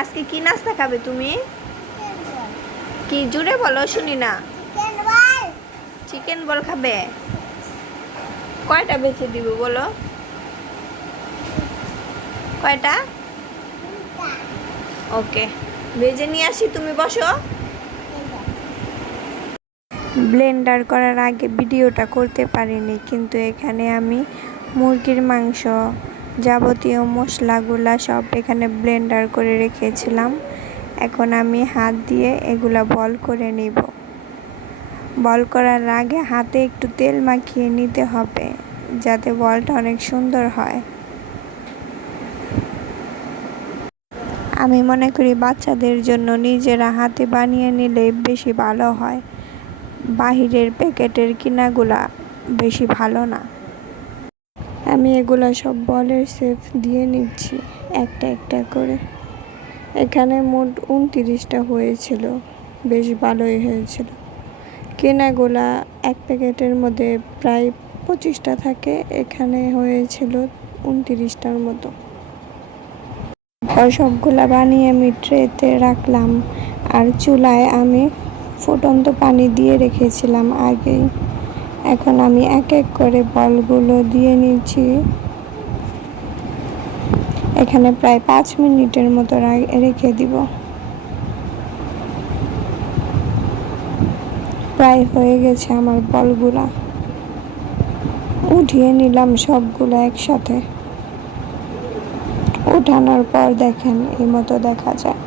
আজকে কি নাস্তা খাবে তুমি? কি জুড়ে বলো, শুনি না। চিকেন বল খাবে? কয়টা বেছে দিব বলো? কয়টা? ওকে, ভেজে নিয়ে আসি, তুমি বসো। ব্লেন্ডার করার আগে ভিডিওটা করতে পারিনি, কিন্তু এখানে আমি মুরগির মাংস, যাবতীয় মশলাগুলা সব এখানে ব্লেন্ডার করে রেখেছিলাম। এখন আমি হাত দিয়ে এগুলা বল করে নিব। বল করার আগে হাতে একটু তেল মাখিয়ে নিতে হবে, যাতে বলটা অনেক সুন্দর হয়। আমি মনে করি বাচ্চাদের জন্য নিজেরা হাতে বানিয়ে নিলে বেশি ভালো হয়। বাহিরের প্যাকেটের কিনাগুলা বেশি ভালো না। আমি এগুলা সব বলের শেপ দিয়ে নিচ্ছি একটা একটা করে। এখানে মোট 29টা হয়েছিল, বেশ ভালোই হয়েছিল। কেনাগুলা এক প্যাকেটের মধ্যে প্রায় 25টা থাকে, এখানে হয়েছিল 29টার মতো। সবগুলা বানিয়ে আমি ট্রেতে রাখলাম, আর চুলায় আমি ফুটন্ত পানি দিয়ে রেখেছিলাম আগেই। এখন আমি এক এক করে বলগুলো দিয়ে নিচ্ছি। এখানে প্রায় 5 মিনিটের মতো রেখে দিব। প্রায় হয়ে গেছে আমার বলগুলা। উঠিয়ে নিলাম সবগুলো একসাথে। উঠানোর পর দেখেন এই মতো দেখা যায়।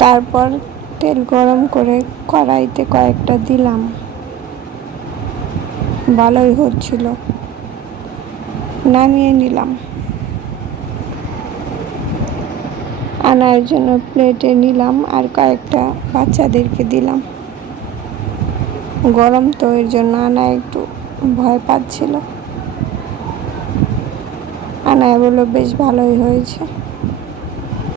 তারপর তেল গরম করে কড়াইতে কয়েকটা দিলাম, ভালোই হচ্ছিল। নামিয়ে নিলাম, আনার জন্য প্লেটে নিলাম, আর কয়েকটা বাচ্চাদেরকে দিলাম। গরম তো, এর জন্য আনা একটু ভয় পাচ্ছিল। আনায় বললো বেশ ভালোই হয়েছে।